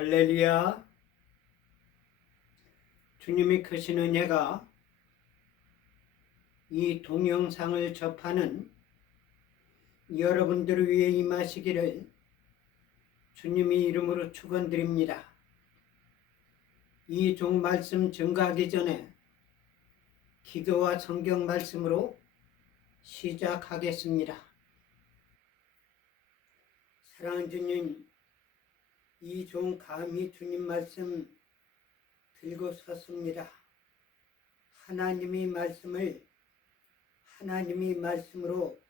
할렐루야. 주님이 크신 은혜가 이 동영상을 접하는 여러분들을 위해 임하시기를 주님의 이름으로 축원드립니다. 이 종 말씀 증거하기 전에 기도와 성경 말씀으로 시작하겠습니다. 사랑하는 주님, 이 종 감히 주님 말씀 들고 섰습니다. 하나님의 말씀으로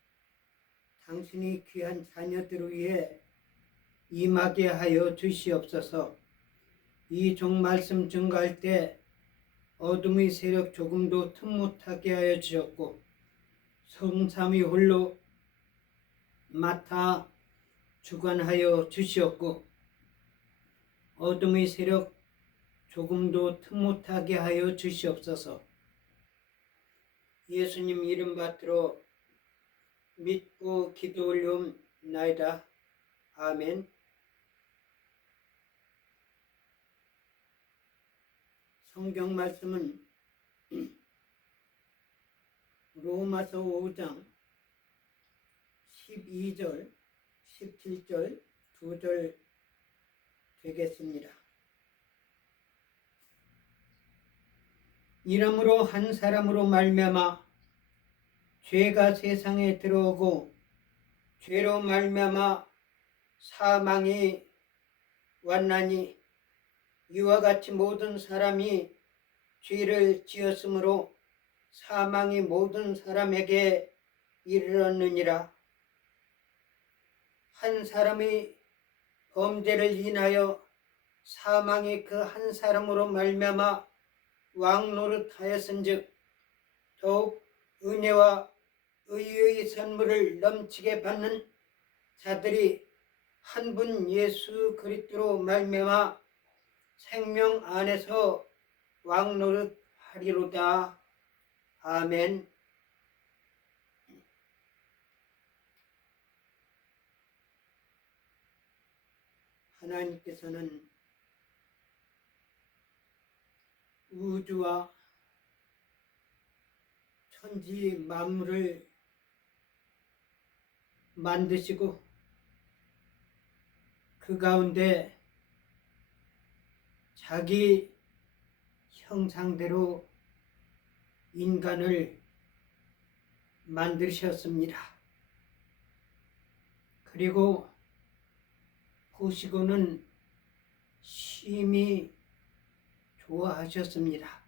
당신이 귀한 자녀들을 위해 임하게 하여 주시옵소서. 이 종 말씀 증거할 때 어둠의 세력 조금도 틈 못하게 하여 주셨고, 성삼위 홀로 맡아 주관하여 주시었고, 어둠의 세력 조금도 틈 못하게 하여 주시옵소서. 예수님 이름 받들어 믿고 기도 올리옵나이다. 아멘. 성경 말씀은 로마서 5장 12절, 17절, 2절 되겠습니다. 이러므로 한 사람으로 말미암아 죄가 세상에 들어오고 죄로 말미암아 사망이 왔나니, 이와 같이 모든 사람이 죄를 지었으므로 사망이 모든 사람에게 이르렀느니라. 한 사람의 범죄를 인하여 사망이 그 한 사람으로 말미암아 왕노릇하였은즉, 더욱 은혜와 의의 선물을 넘치게 받는 자들이 한 분 예수 그리스도로 말미암아 생명 안에서 왕노릇하리로다. 아멘. 하나님께서는 우주와 천지 만물을 만드시고 그 가운데 자기 형상대로 인간을 만드셨습니다. 그리고 보시고는 심히 좋아하셨습니다.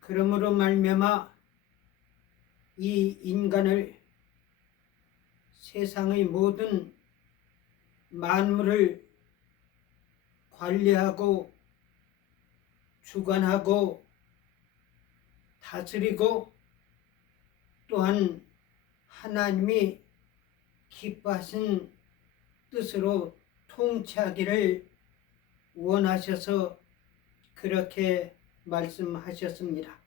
그러므로 말미암아 이 인간을 세상의 모든 만물을 관리하고 주관하고 다스리고, 또한 하나님이 기뻐하신 뜻으로 통치하기를 원하셔서 그렇게 말씀하셨습니다.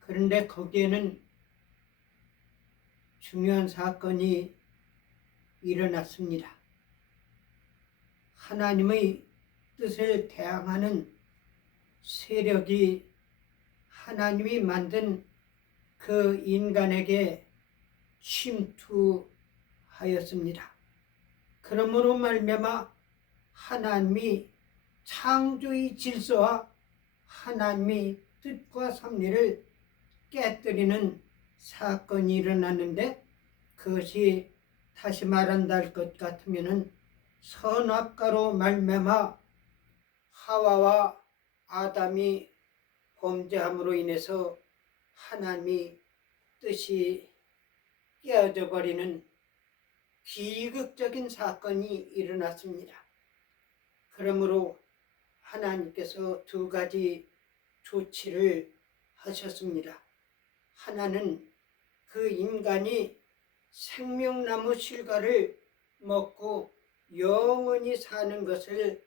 그런데 거기에는 중요한 사건이 일어났습니다. 하나님의 뜻을 대항하는 세력이 하나님이 만든 그 인간에게 침투하였습니다. 그러므로 말미암아 하나님이 창조의 질서와 하나님의 뜻과 섭리를 깨뜨리는 사건이 일어났는데, 그것이 다시 말한다 할 것 같으면은 선악과로 말미암아 하와와 아담이 범죄함으로 인해서 하나님의 뜻이 깨어져 버리는 비극적인 사건이 일어났습니다. 그러므로 하나님께서 두 가지 조치를 하셨습니다. 하나는 그 인간이 생명나무 실과를 먹고 영원히 사는 것을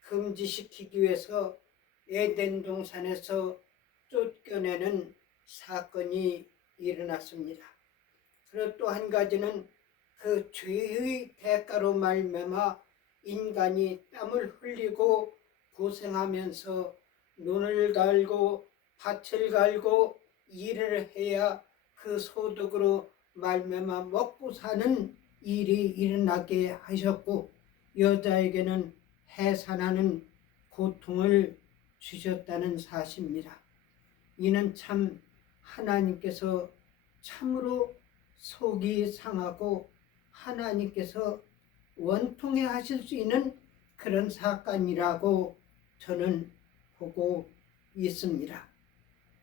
금지시키기 위해서 에덴 동산에서 쫓겨내는 사건이 일어났습니다. 그리고 또 한 가지는 그 죄의 대가로 말미암아 인간이 땀을 흘리고 고생하면서 눈을 갈고 밭을 갈고 일을 해야 그 소득으로 말미암아 먹고 사는 일이 일어나게 하셨고, 여자에게는 해산하는 고통을 주셨다는 사실입니다. 이는 참 하나님께서 참으로 속이 상하고 하나님께서 원통해 하실 수 있는 그런 사건이라고 저는 보고 있습니다.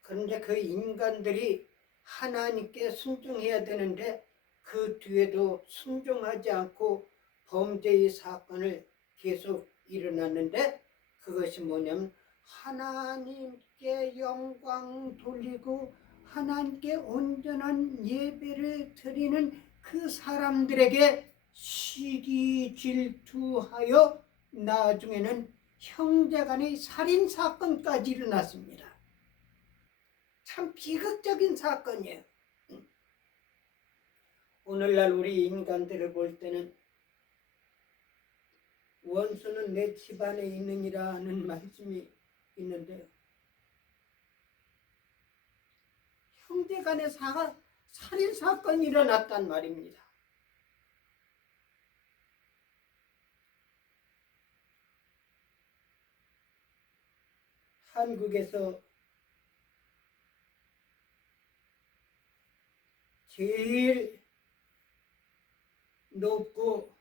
그런데 그 인간들이 하나님께 순종해야 되는데 그 뒤에도 순종하지 않고 범죄의 사건을 계속 일어났는데, 그것이 뭐냐면 하나님께 영광 돌리고 하나님께 온전한 예배를 드리는 그 사람들에게 시기 질투하여 나중에는 형제간의 살인사건까지 일어났습니다. 참 비극적인 사건이에요. 오늘날 우리 인간들을 볼 때는 원수는 내 집안에 있느니라는 말씀이 있는데요, 형제간의 살인사건이 일어났단 말입니다. 한국에서 제일 높고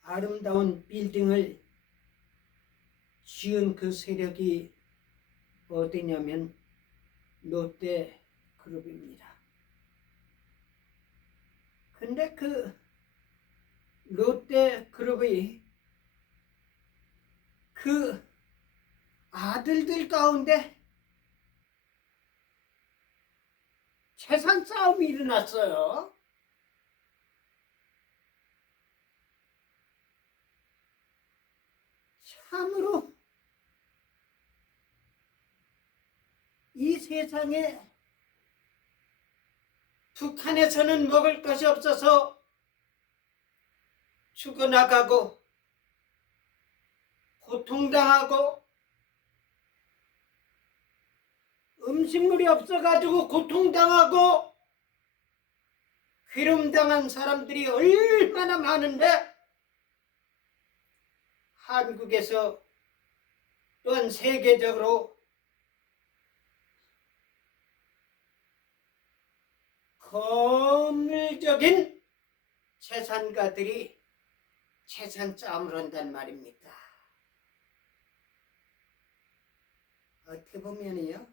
아름다운 빌딩을 지은 그 세력이 어디냐면 롯데그룹입니다. 근데 그 롯데그룹의 그 아들들 가운데 재산 싸움이 일어났어요. 참으로 이 세상에 북한에서는 먹을 것이 없어서 죽어나가고 고통당하고, 음식물이 없어가지고 고통당하고 괴로움당한 사람들이 얼마나 많은데, 한국에서 또한 세계적으로 거물적인 재산가들이 재산 싸움을 한단 말입니다. 어떻게 보면요,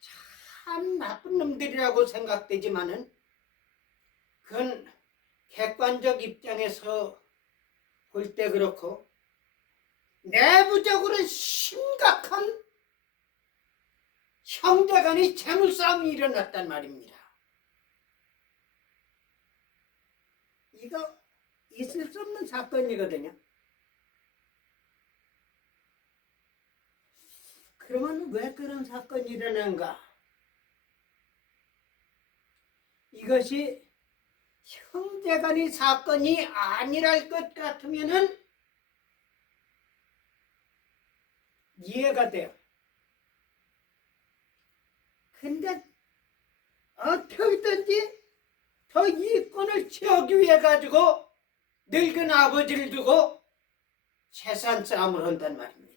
참 나쁜 놈들이라고 생각되지만은 그건 객관적 입장에서 볼 때 그렇고, 내부적으로 심각한 형제간의 재물싸움이 일어났단 말입니다. 이거 있을 수 없는 사건이거든요. 그러면 왜 그런 사건이 일어난가? 이것이 형제간의 사건이 아니랄 것 같으면은 이해가 돼요. 근데 어떻게든지 더 이권을 채우기 위해 가지고 늙은 아버지를 두고 재산 싸움을 한단 말입니다.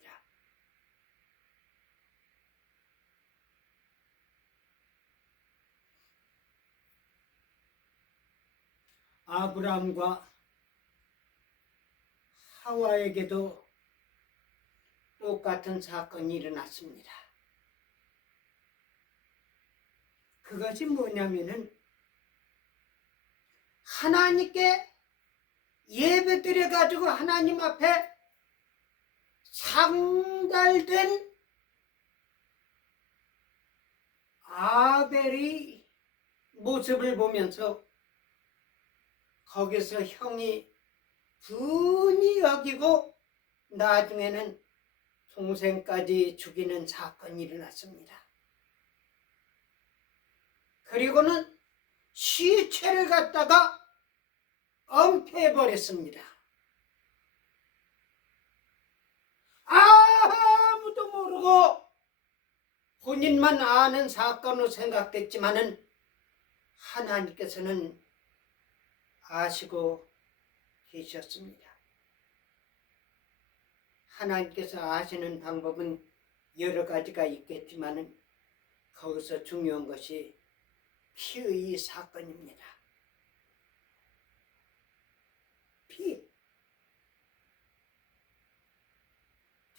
아브라함과 하와에게도 똑같은 사건이 일어났습니다. 그것이 뭐냐면은 하나님께 예배드려 가지고 하나님 앞에 상달된 아벨의 모습을 보면서 거기서 형이 분이 여기고 나중에는 동생까지 죽이는 사건이 일어났습니다. 그리고는 시체를 갖다가 은폐해버렸습니다. 아무도 모르고 본인만 아는 사건으로 생각됐지만은 하나님께서는 아시고 계셨습니다. 하나님께서 아시는 방법은 여러 가지가 있겠지만은 거기서 중요한 것이 피의 사건입니다. 피.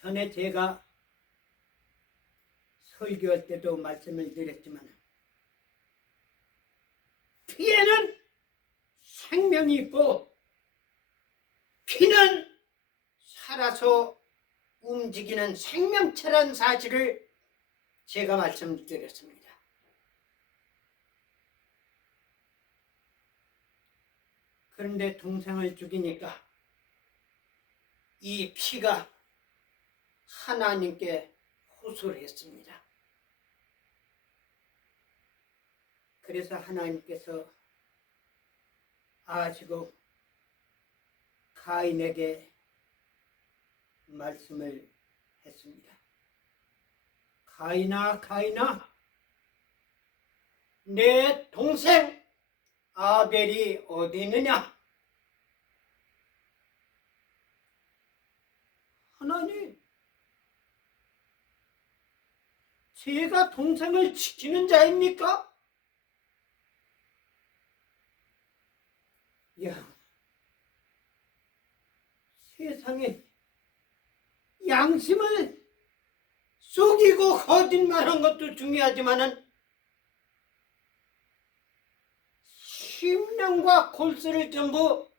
전에 제가 설교할 때도 말씀을 드렸지만 피에는 생명이 있고 피는 살아서 움직이는 생명체란 사실을 제가 말씀드렸습니다. 그런데 동생을 죽이니까 이 피가 하나님께 호소를 했습니다. 그래서 하나님께서 아시고 가인에게 말씀을 했습니다. 가인아, 가인아, 내 동생 아벨이 어디 있느냐? 하나님, 제가 동생을 지키는 자입니까? 야, 세상에 양심을 속이고 거짓말한 것도 중요하지만은 심령과 골수를 전부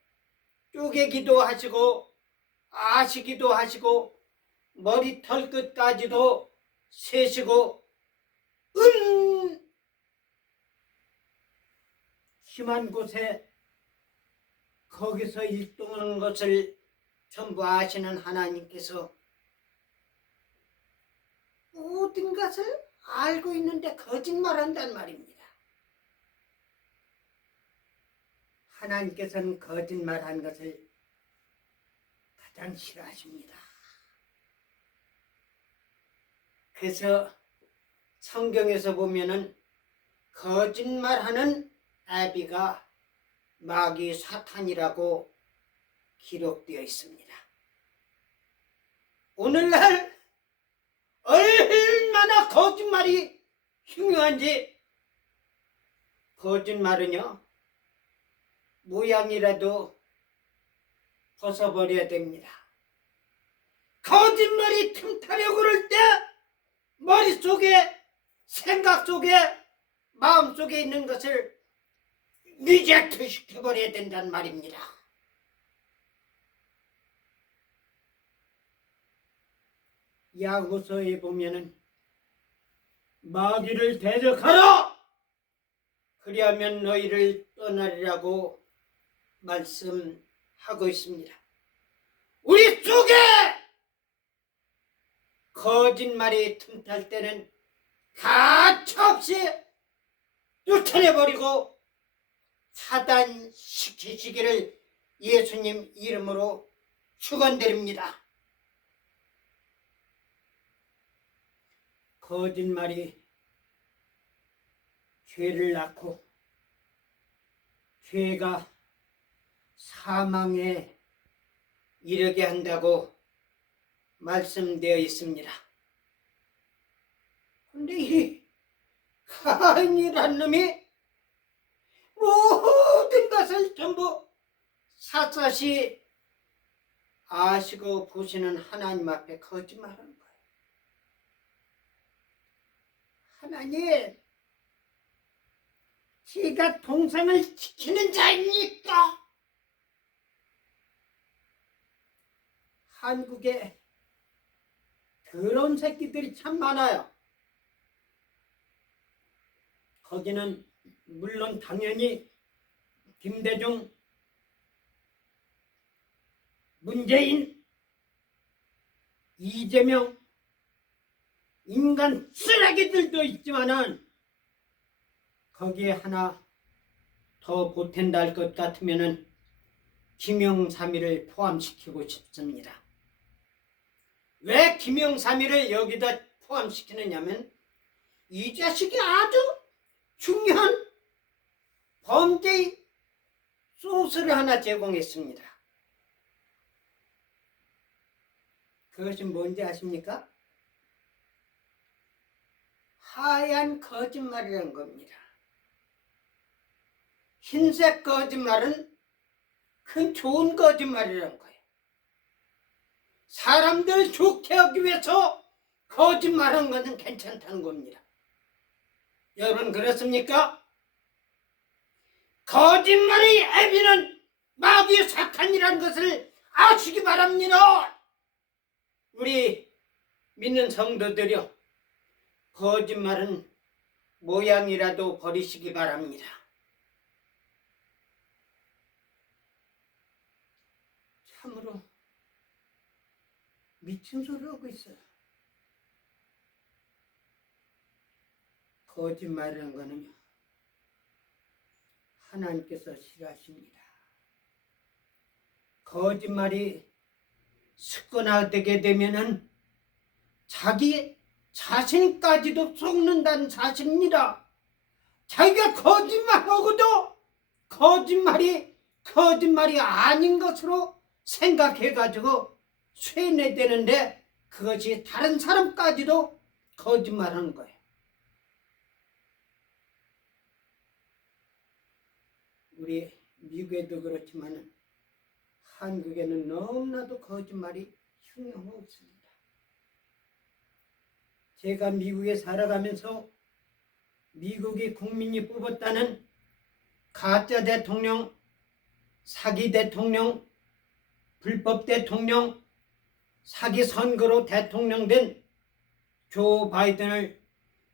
쪼개기도 하시고 아시기도 하시고 머리털 끝까지도 세시고 심한 곳에 거기서 일동하는 것을 전부 아시는 하나님께서 모든 것을 알고 있는데 거짓말한단 말입니다. 하나님께서는 거짓말한 것을 가장 싫어하십니다. 그래서 성경에서 보면은 거짓말하는 아비가 마귀 사탄이라고 기록되어 있습니다. 오늘날 얼마나 거짓말이 중요한지, 거짓말은요 모양이라도 벗어버려야 됩니다. 거짓말이 틈타려고 그럴 때 머릿속에, 생각 속에, 마음속에 있는 것을 리젝트 시켜버려야 된단 말입니다. 야고보서에 보면은 마귀를 대적하라! 그리하면 너희를 떠나리라고 말씀하고 있습니다. 우리 속에 거짓말이 틈탈 때는 가차없이 쫓아내버리고 차단시키시기를 예수님 이름으로 축원드립니다. 거짓말이 죄를 낳고 죄가 사망에 이르게 한다고 말씀되어 있습니다. 그런데 이 가인이란 놈이 모든 것을 전부 샅샅이 아시고 보시는 하나님 앞에 거짓말하는 거예요. 하나님, 제가 동생을 지키는 자입니까? 한국에 그런 새끼들이 참 많아요. 거기는 물론 당연히 김대중, 문재인, 이재명, 인간 쓰레기들도 있지만은 거기에 하나 더 보탠다 할 것 같으면은 김영삼이를 포함시키고 싶습니다. 왜 김영삼이를 여기다 포함시키느냐면 이 자식이 아주 중요한 범죄 소스를 하나 제공했습니다. 그것이 뭔지 아십니까? 하얀 거짓말이라는 겁니다. 흰색 거짓말은 큰 좋은 거짓말이라는 거예요. 사람들 좋게 하기 위해서 거짓말하는 것은 괜찮다는 겁니다. 여러분 그렇습니까? 거짓말의 애비는 마귀의 사탄이라는 것을 아시기 바랍니다. 우리 믿는 성도들이요, 거짓말은 모양이라도 버리시기 바랍니다. 참으로 미친 소리를 하고 있어요. 거짓말이라는 거는요, 하나님께서 싫어하십니다. 거짓말이 습관화되게 되면은 자기 자신까지도 속는다는 사실입니다. 자기가 거짓말하고도 거짓말이 아닌 것으로 생각해가지고 쇠뇌되는데 그것이 다른 사람까지도 거짓말하는 거예요. 우리 미국에도 그렇지만 한국에는 너무나도 거짓말이 흉흉하고 있습니다. 제가 미국에 살아가면서 미국의 국민이 뽑았다는 가짜 대통령, 사기 대통령, 불법 대통령, 사기 선거로 대통령 된 조 바이든을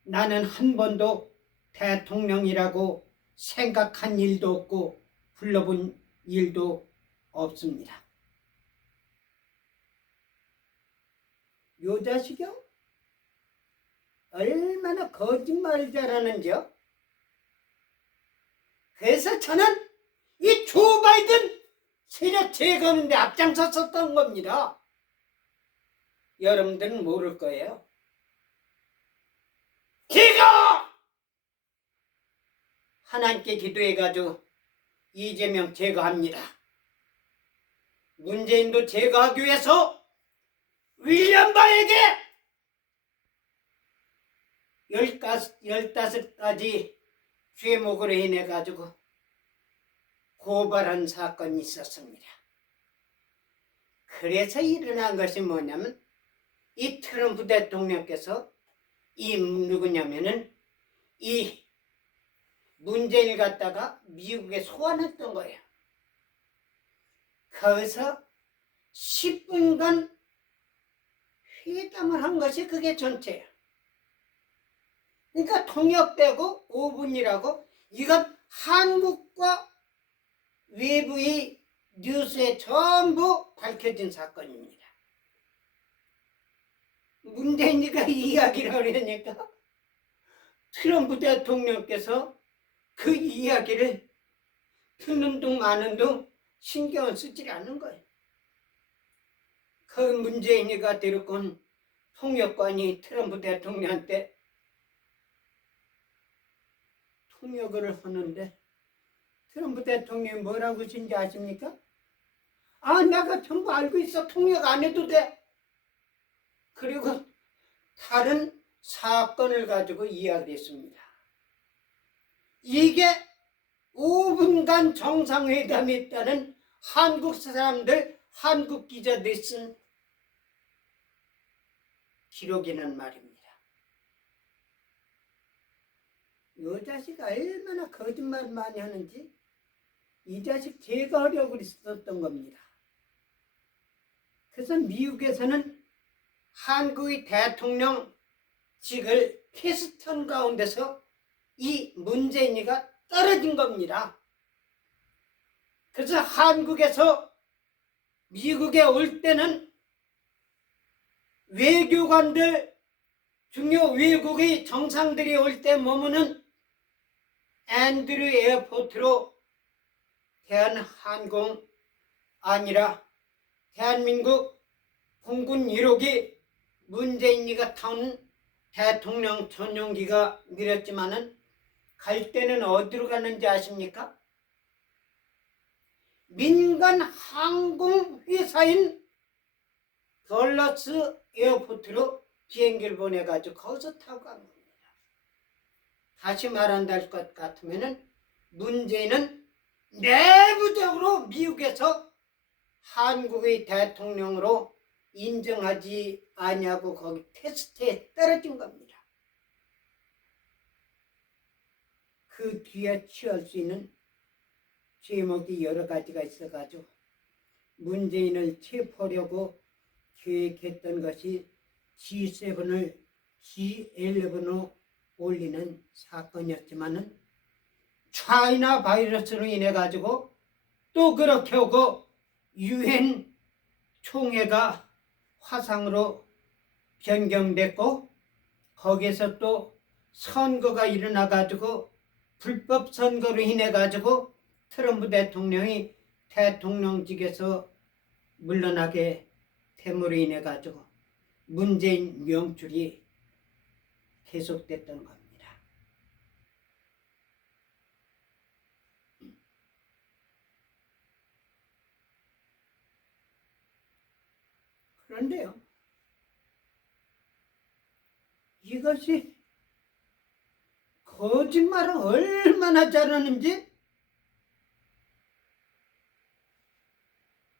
나는 한 번도 대통령이라고 생각한 일도 없고 불러본 일도 없습니다. 요 자식이요? 얼마나 거짓말 잘하는지요? 그래서 저는 이 조 바이든 세력 제거하는 데 앞장섰었던 겁니다. 여러분들은 모를 거예요. 제가 하나님께 기도해가지고 이재명 제거합니다. 문재인도 제거하기 위해서 윌리엄 바에게 15가지 죄목으로 인해 가지고 고발한 사건이 있었습니다. 그래서 일어난 것이 뭐냐면 이 트럼프 대통령께서 이 누구냐면은 이 문재인을 갖다가 미국에 소환했던 거예요. 거기서 10분간 회담을 한 것이 그게 전체예요. 그러니까 통역되고 5분이라고 이건 한국과 외부의 뉴스에 전부 밝혀진 사건입니다. 문재인이가 이야기를 하려니까 트럼프 대통령께서 그 이야기를 듣는 둥 마는 둥 신경을 쓰지 않는 거예요. 그 문재인이가 데려온 통역관이 트럼프 대통령한테 통역을 하는데 트럼프 대통령이 뭐라고 하신지 아십니까? 아, 내가 전부 알고 있어. 통역 안 해도 돼. 그리고 다른 사건을 가지고 이야기했습니다. 이게 5분간 정상회담이 있다는 한국 사람들, 한국 기자들이 쓴 기록이란 말입니다. 이 자식 얼마나 거짓말 많이 하는지 이 자식 제거하려고 있었던 겁니다. 그래서 미국에서는 한국의 대통령직을 퀘스천 가운데서 이 문재인이가 떨어진 겁니다. 그래서 한국에서 미국에 올 때는 외교관들, 중요 외국의 정상들이 올 때 머무는 앤드류 에어포트로 대한항공 아니라 대한민국 공군 1호기 문재인이가 타는 대통령 전용기가 밀었지만은 갈 때는 어디로 가는지 아십니까? 민간 항공회사인 덜러스 에어포트로 비행기를 보내가지고 거기서 타고 간 겁니다. 다시 말한다 것 같으면은 문재인은 내부적으로 미국에서 한국의 대통령으로 인정하지 아니하고 거기 테스트에 떨어진 겁니다. 그 뒤에 취할 수 있는 제목이 여러 가지가 있어가지고 문재인을 체포하려고 계획했던 것이 G11로 올리는 사건이었지만은 차이나 바이러스로 인해 가지고 또 그렇게 오고 유엔 총회가 화상으로 변경됐고 거기에서 또 선거가 일어나 가지고 불법 선거로 인해 가지고 트럼프 대통령이 대통령직에서 물러나게 됨으로 인해 가지고 문재인 명줄이 계속됐던 겁니다. 그런데요, 이것이 거짓말을 얼마나 잘하는지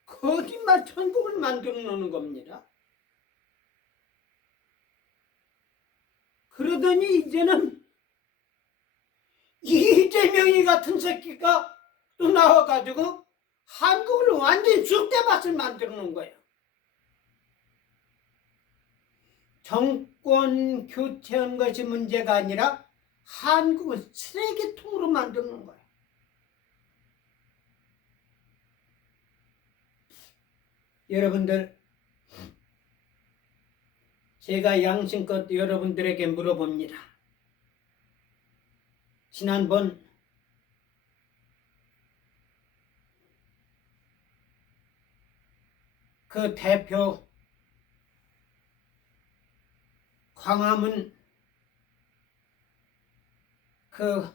거짓말 천국을 만들어 놓는 겁니다. 그러더니 이제는 이재명이 같은 새끼가 또 나와가지고 한국을 완전히 쑥대밭을 만들어 놓은 거예요. 정권 교체한 것이 문제가 아니라 한국을 쓰레기통으로 만들어 놓은 거예요. 여러분들, 제가 양심껏 여러분들에게 물어봅니다. 지난번 그 대표 광화문 그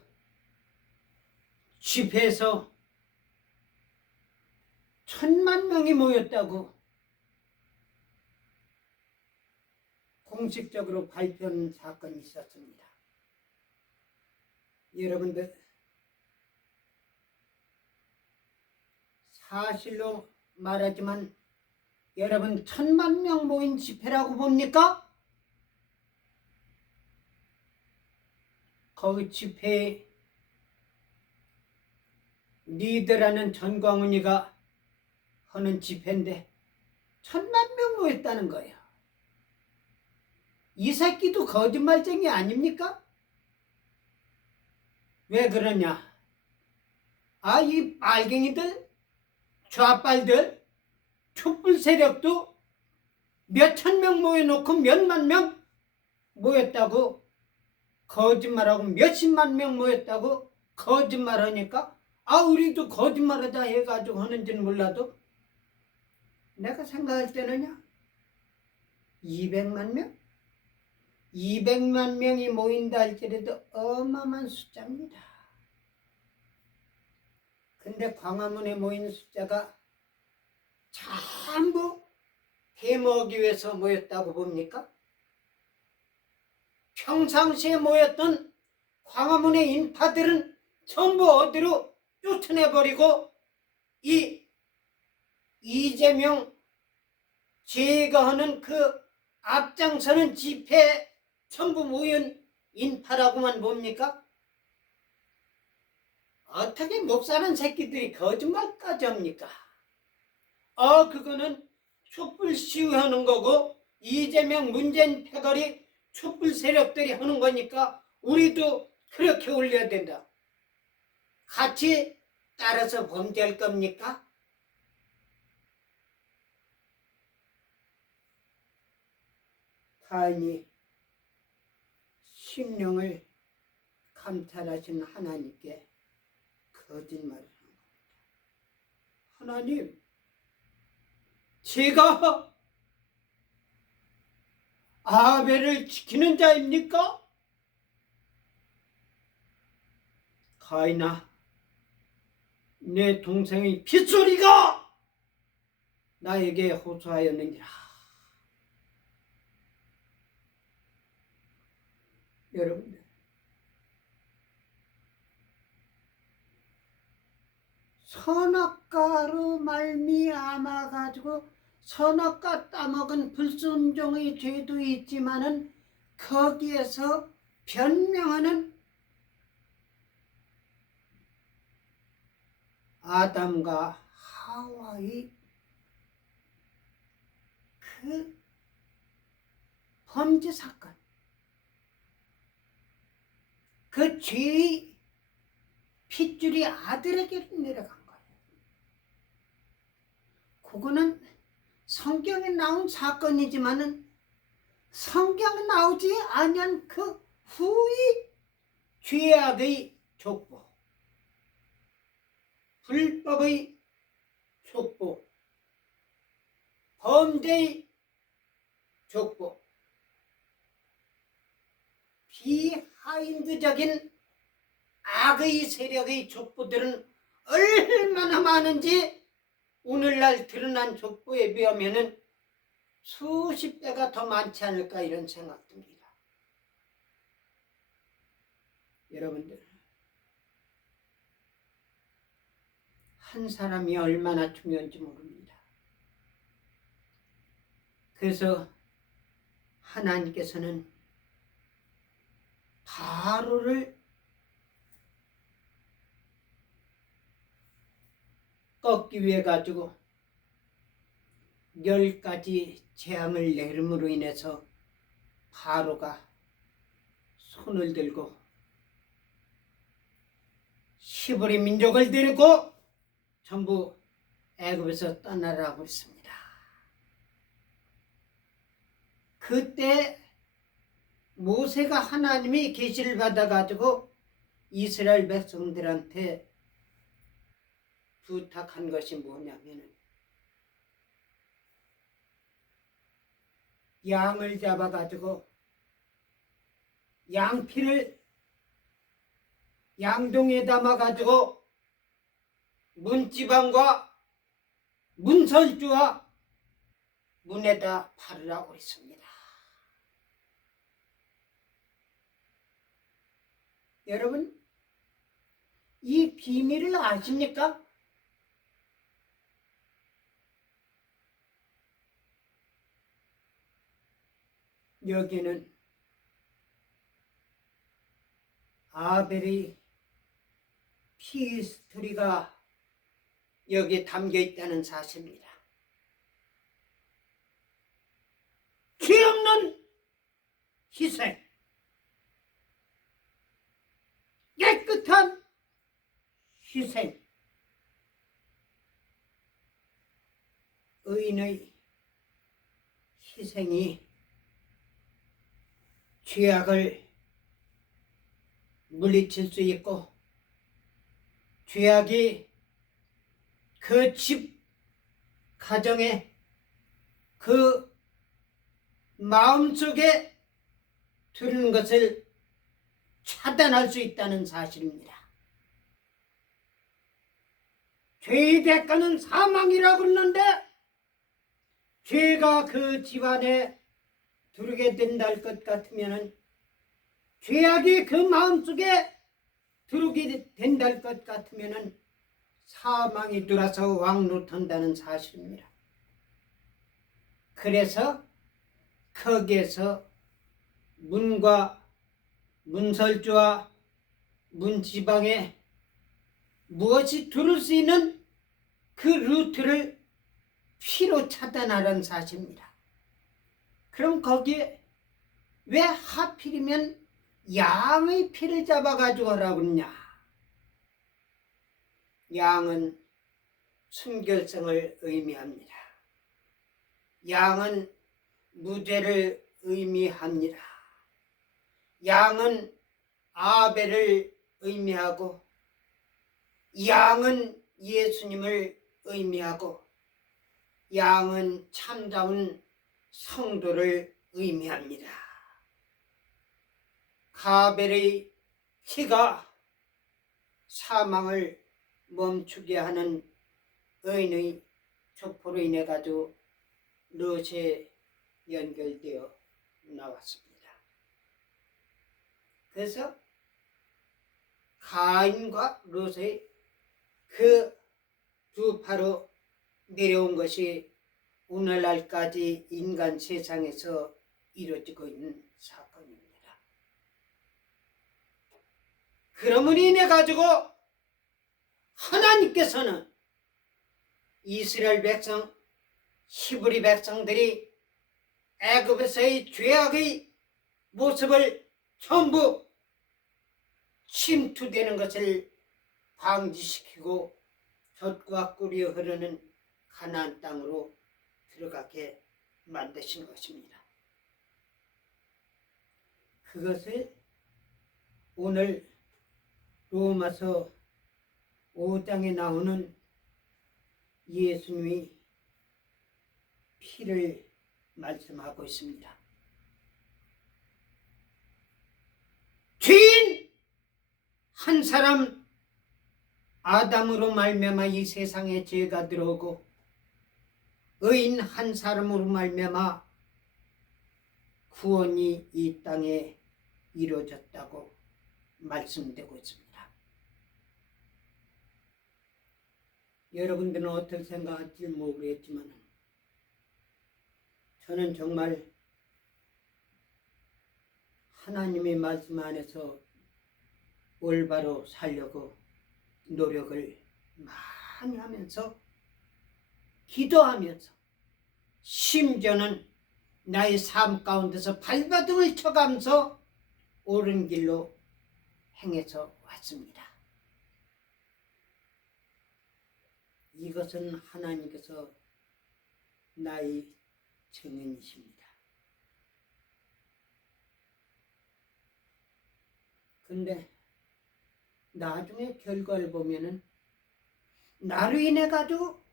집회에서 1,000만 명이 모였다고 공식적으로 발표한 사건이 있었습니다. 여러분들, 사실로 말하지만 여러분 1,000만 명 모인 집회라고 봅니까? 거기 집회에 리더라는 전광훈이가 하는 집회인데 1,000만 명 모였다는 거예요. 이 새끼도 거짓말쟁이 아닙니까? 왜 그러냐? 이 빨갱이들, 좌빨들, 촛불 세력도 몇천 명 모여놓고 몇만 명 모였다고 거짓말하고 몇십만 명 모였다고 거짓말하니까 우리도 거짓말하다 해가지고 하는지는 몰라도 내가 생각할 때는요 200만 명? 200만 명이 모인다 할지라도 어마어마한 숫자입니다. 근데 광화문에 모인 숫자가 전부 해먹기 위해서 모였다고 봅니까? 평상시에 모였던 광화문의 인파들은 전부 어디로 쫓아내버리고 이 이재명 제거하는 그 앞장서는 집회에 전부 모인 인파라고만 봅니까? 어떻게 목 사는 새끼들이 거짓말까지 합니까? 그거는 촛불 시위하는 거고 이재명 문재인 패거리 촛불 세력들이 하는 거니까 우리도 그렇게 올려야 된다. 같이 따라서 범죄할 겁니까? 다행히 심령을 감찰하신 하나님께 거짓말을 한 겁니다. 하나님, 제가 아벨을 지키는 자입니까? 가인아, 내 동생의 핏소리가 나에게 호소하였느니라. 여러분들, 선악과로 말미암아 가지고 선악과 따먹은 불순종의 죄도 있지만은 거기에서 변명하는 아담과 하와의 그 범죄 사건, 그 죄의 핏줄이 아들에게 내려간 거예요. 그거는 성경에 나온 사건이지만은 성경에 나오지 아니한 그 후의 죄악의 족보, 불법의 족보, 범죄의 족보, 비하인드적인 악의 세력의 족보들은 얼마나 많은지 오늘날 드러난 족보에 비하면은 수십 배가 더 많지 않을까 이런 생각 듭니다. 여러분들, 한 사람이 얼마나 중요한지 모릅니다. 그래서 하나님께서는 바로를 꺾기 위해 가지고 10가지 재앙을 내림으로 인해서 바로가 손을 들고 히브리 민족을 데리고 전부 애굽에서 떠나라고 했습니다. 그때 모세가 하나님이 계시를 받아가지고 이스라엘 백성들한테 부탁한 것이 뭐냐면은 양을 잡아가지고 양피를 양동이에 담아가지고 문지방과 문설주와 문에다 바르라고 했습니다. 여러분, 이 비밀을 아십니까? 여기는 아벨의 피 스토리가 여기에 담겨 있다는 사실입니다. 죄 없는 희생, 깨끗한 희생, 의인의 희생이 죄악을 물리칠 수 있고 죄악이 그 집 가정에 그 마음속에 들은 것을 차단할 수 있다는 사실입니다. 죄의 대가는 사망이라고 그러는데 죄가 그 집안에 들게 된다 할 것 같으면은 죄악이 그 마음속에 들게 된다 할 것 같으면은 사망이 들어서 왕노릇한다는 사실입니다. 그래서 거기에서 문과 문설주와 문지방에 무엇이 들을 수 있는 그 루트를 피로 차단하라는 사실입니다. 그럼 거기에 왜 하필이면 양의 피를 잡아가지고 하라고 그러냐? 양은 순결성을 의미합니다. 양은 무죄를 의미합니다. 양은 아벨을 의미하고 양은 예수님을 의미하고 양은 참다운 성도를 의미합니다. 가벨의 키가 사망을 멈추게 하는 의인의 족보로 인해 가지고 롯에 연결되어 나왔습니다. 그래서 가인과 롯의 그 두 파로 내려온 것이 오늘날까지 인간 세상에서 이루어지고 있는 사건입니다. 그러므로 인해 가지고 하나님께서는 이스라엘 백성, 히브리 백성들이 애굽에서의 죄악의 모습을 전부 침투되는 것을 방지시키고 젖과 꿀이 흐르는 가나안 땅으로 들어가게 만드신 것입니다. 그것을 오늘 로마서 5장에 나오는 예수님이 피를 말씀하고 있습니다. 죄인 한 사람 아담으로 말미암아 이 세상에 죄가 들어오고 의인 한 사람으로 말미암아 구원이 이 땅에 이루어졌다고 말씀되고 있습니다. 여러분들은 어떻게 생각할지 모르겠지만 저는 정말 하나님의 말씀 안에서 올바로 살려고 노력을 많이 하면서 기도하면서 심지어는 나의 삶 가운데서 발버둥을 쳐가면서 옳은 길로 행해서 왔습니다. 이것은 하나님께서 나의 증인이십니다. 근데 나중에 결과를 보면은 나로 인해 가지고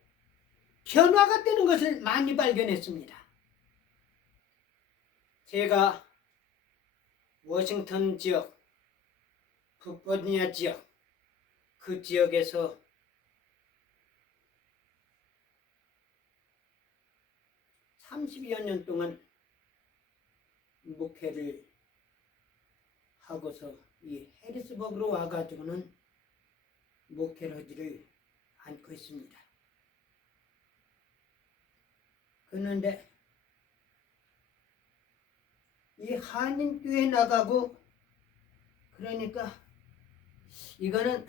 변화가 되는 것을 많이 발견했습니다. 제가 워싱턴 지역, 북버지니아 지역, 그 지역에서 30여 년 동안 목회를 하고서 이 해리스버그로 와가지고는 목회를 하지를 않고 있습니다. 그런데 이 한인교회 나가고 그러니까 이거는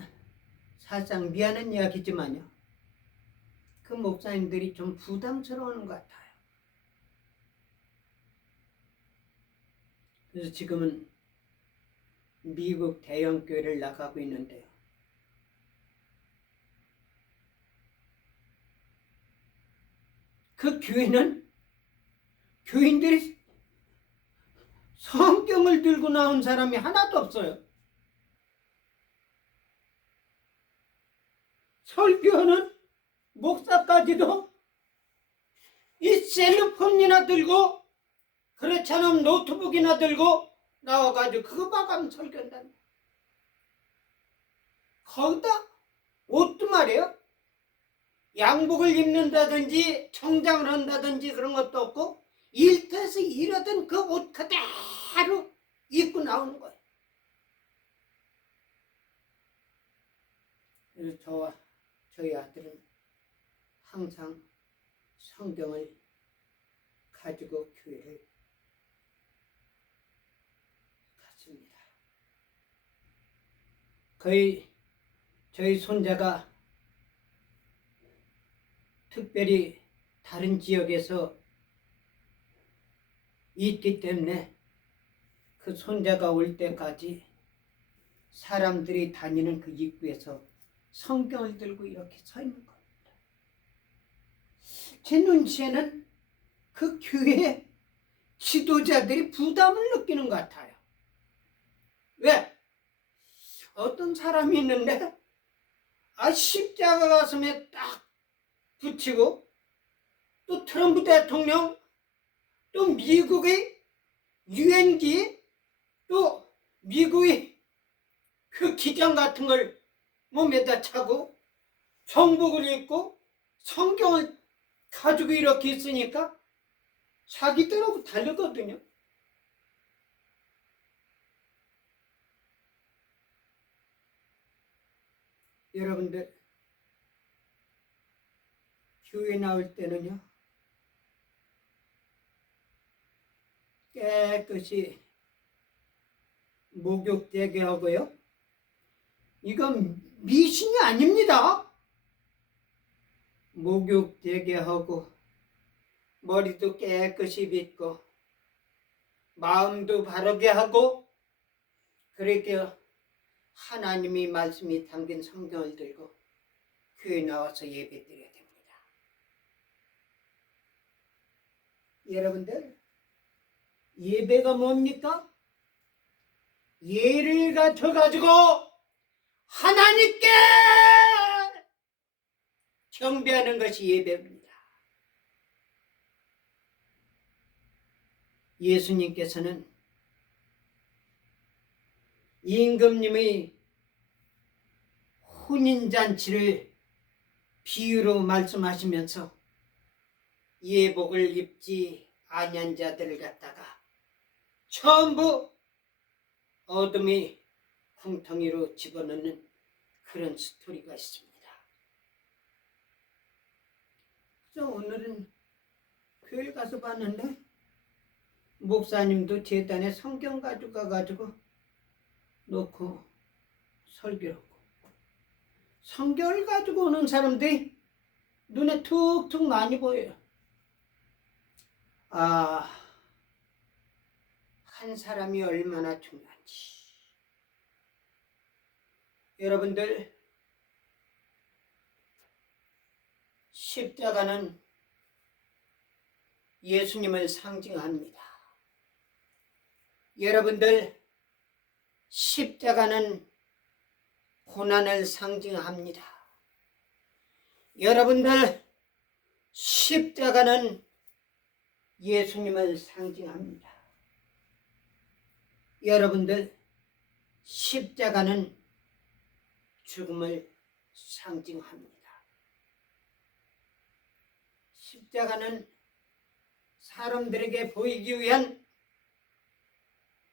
사실상 미안한 이야기지만요. 그 목사님들이 좀 부담스러워하는 것 같아요. 그래서 지금은 미국 대형교회를 나가고 있는데요. 그 교회는 교인들이 성경을 들고 나온 사람이 하나도 없어요. 설교하는 목사까지도 이 셀로폰이나 들고 그렇지 않으면 노트북이나 들고 나와가지고 그거 봐가면 설교한다. 거기다 옷도 말이에요. 양복을 입는다든지 청장을 한다든지 그런 것도 없고 일터에서 일하던 그 옷 그대로 입고 나오는 거예요. 그래서 저희 아들은 항상 성경을 가지고 교회를 갔습니다. 거의 저희 손자가 특별히 다른 지역에서 있기 때문에 그 손자가 올 때까지 사람들이 다니는 그 입구에서 성경을 들고 이렇게 서 있는 겁니다. 제 눈치에는 그 교회 지도자들이 부담을 느끼는 것 같아요. 왜? 어떤 사람이 있는데 십자가 가슴에 딱 붙이고 또 트럼프 대통령, 또 미국의 유엔기, 또 미국의 그 기장 같은 걸 몸에다 차고 정복을 입고 성경을 가지고 이렇게 있으니까 자기들하고 다르거든요. 여러분들 교회 나올 때는요 깨끗이 목욕되게 하고요. 이건 미신이 아닙니다. 목욕되게 하고 머리도 깨끗이 빗고 마음도 바르게 하고 그렇게 하나님의 말씀이 담긴 성경을 들고 교회 나와서 예배 드려야 됩니다. 여러분들 예배가 뭡니까? 예를 갖춰가지고 하나님께 경배하는 것이 예배입니다. 예수님께서는 임금님의 혼인잔치를 비유로 말씀하시면서 예복을 입지 아니한 자들을 갖다가 전부 어둠의 궁텅이로 집어넣는 그런 스토리가 있습니다. 그래서 오늘은 교회 가서 봤는데 목사님도 제단에 성경 가지고 가가지고 놓고 설교하고 성경을 가지고 오는 사람들이 눈에 툭툭 많이 보여요. 한 사람이 얼마나 중요한지. 여러분들 십자가는 예수님을 상징합니다. 여러분들 십자가는 고난을 상징합니다. 여러분들 십자가는 예수님을 상징합니다. 여러분들 십자가는 죽음을 상징합니다. 십자가는 사람들에게 보이기 위한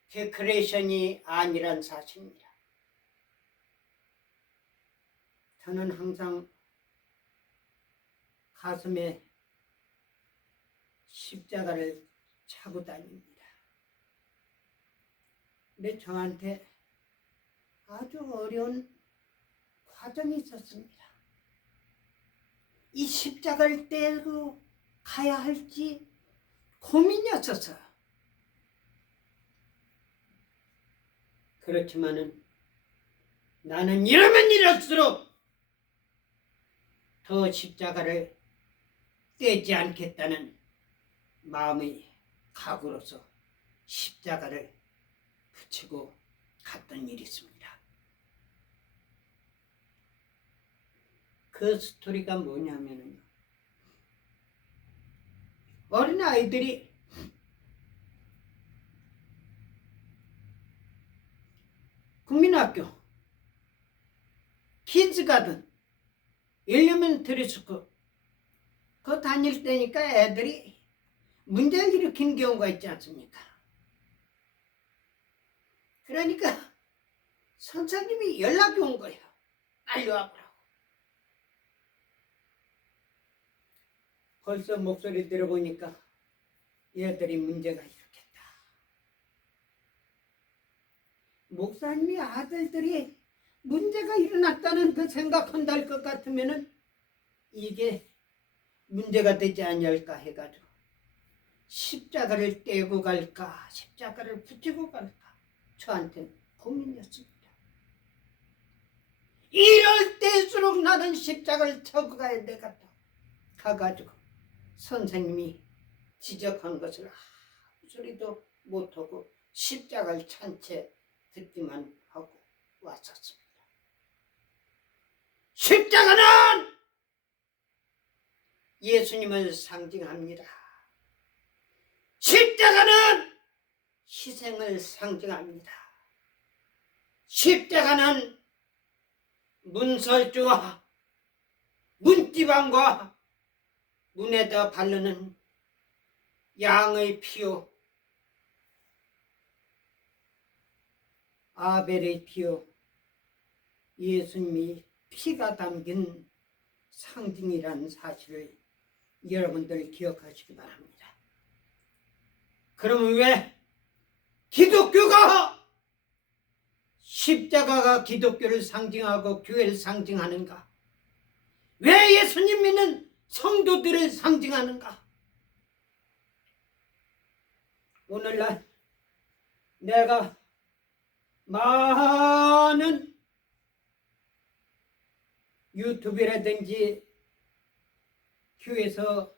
데코레이션이 아니란 사실입니다. 저는 항상 가슴에 십자가를 차고 다닙니다. 근데 저한테 아주 어려운 과정이 있었습니다. 이 십자가를 떼고 가야 할지 고민이었었어요. 그렇지만은 나는 이러면 이럴수록 더 십자가를 떼지 않겠다는 마음의 각오로서 십자가를 붙이고 갔던 일이 있습니다. 그 스토리가 뭐냐면요. 어린 아이들이 국민학교, 키즈가든, 엘리멘터리 스쿨 그거 다닐 때니까 애들이 문제를 일으키는 경우가 있지 않습니까? 그러니까 선생님이 연락이 온 거예요. 빨리 와보라고. 벌써 목소리 들어보니까 얘들이 문제가 일으켰다. 목사님이 아들들이 문제가 일어났다는 그 생각한다 것 같으면은 이게 문제가 되지 않을까 해가지고 십자가를 떼고 갈까 십자가를 붙이고 갈까 저한테는 고민이었습니다. 이럴 때일수록 나는 십자가를 차고 가야 되겠다. 가가지고 선생님이 지적한 것을 아무 소리도 못하고 십자가를 찬 채 듣기만 하고 왔었습니다. 십자가는 예수님을 상징합니다. 십자가는 희생을 상징합니다. 십자가는 문설주와 문지방과 문에다 바르는 양의 피요, 아벨의 피요, 예수님이 피가 담긴 상징이라는 사실을 여러분들 기억하시기 바랍니다. 그럼 왜 기독교가, 십자가가 기독교를 상징하고 교회를 상징하는가? 왜 예수님 믿는 성도들을 상징하는가? 오늘날 내가 많은 유튜브라든지 교회에서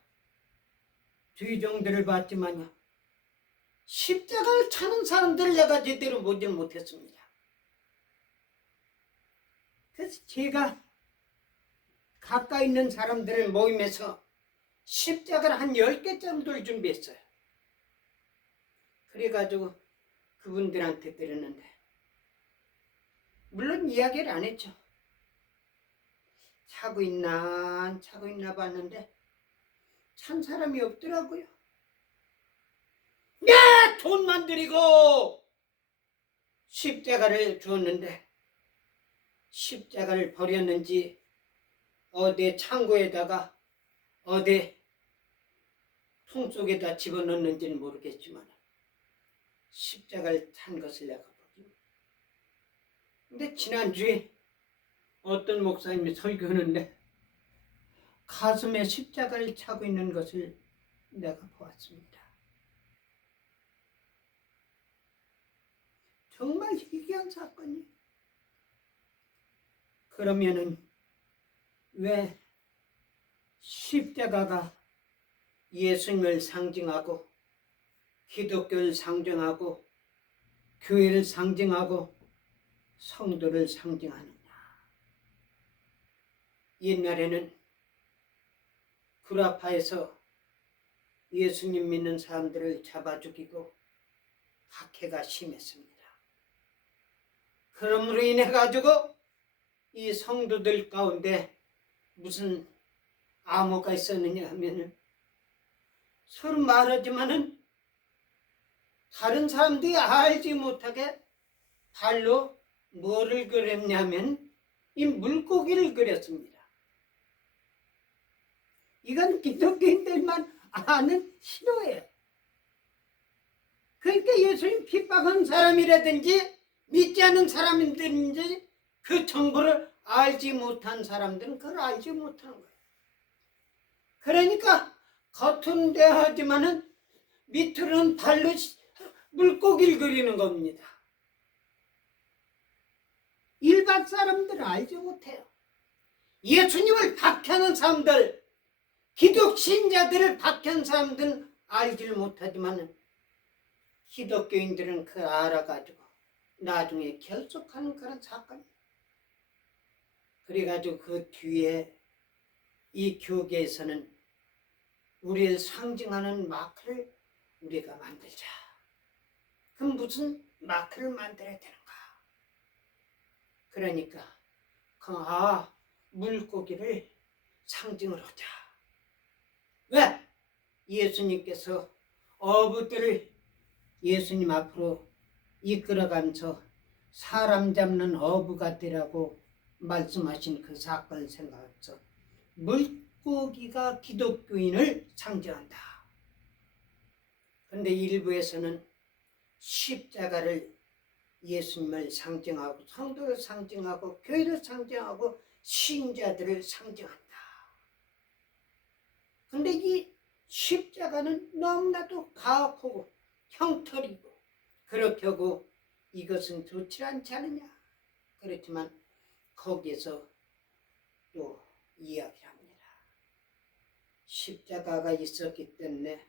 주의종들을 봤지만요, 십자가를 차는 사람들을 내가 제대로 보지 못했습니다. 그래서 제가 가까이 있는 사람들을 모임해서 십자가를 한 10개 정도를 준비했어요. 그래가지고 그분들한테 드렸는데, 물론 이야기를 안 했죠. 차고 있나 안 차고 있나 봤는데 찬 사람이 없더라고요. 네, 돈만 드리고 십자가를 주었는데 십자가를 버렸는지 어디 창고에다가 어디 통 속에다 집어넣는지는 모르겠지만 십자가를 찬 것을 내가 보기. 근데 지난주에 어떤 목사님이 설교하는데 가슴에 십자가를 차고 있는 것을 내가 보았습니다. 정말 희귀한 사건이에요. 그러면은 왜 십자가가 예수님을 상징하고 기독교를 상징하고 교회를 상징하고 성도를 상징하느냐? 옛날에는 구라파에서 예수님 믿는 사람들을 잡아 죽이고 박해가 심했습니다. 그러므로 인해 가지고 이 성도들 가운데 무슨 암호가 있었느냐 하면은 서로 말하지만은 다른 사람들이 알지 못하게 발로 뭐를 그렸냐면 이 물고기를 그렸습니다. 이건 기독교인들만 아는 신호예요. 그러니까 예수님 핍박한 사람이라든지 믿지 않는 사람이든지 그 정보를 알지 못한 사람들은 그걸 알지 못하는 거예요. 그러니까 겉은 대하지만은 밑으로는 발로 물고기를 그리는 겁니다. 일반 사람들은 알지 못해요. 예수님을 박해하는 사람들, 기독 신자들을 박해하는 사람들은 알지를 못하지만 기독교인들은 그걸 알아가지고 나중에 결속하는 그런 사건이에요. 그래가지고 그 뒤에 이 교계에서는 우리를 상징하는 마크를 우리가 만들자. 그럼 무슨 마크를 만들어야 되는가? 그러니까 물고기를 상징을 하자. 왜? 예수님께서 어부들을 예수님 앞으로 이끌어가면서 사람 잡는 어부가 되라고 말씀하신 그 사건을 생각해서 물고기가 기독교인을 상징한다. 그런데 일부에서는 십자가를 예수님을 상징하고 성도를 상징하고 교회를 상징하고 신자들을 상징한다. 그런데 이 십자가는 너무나도 가혹하고 형털이고 그렇게 하고 이것은 좋지 않지 않느냐. 그렇지만 거기에서 또 이야기를 합니다. 십자가가 있었기 때문에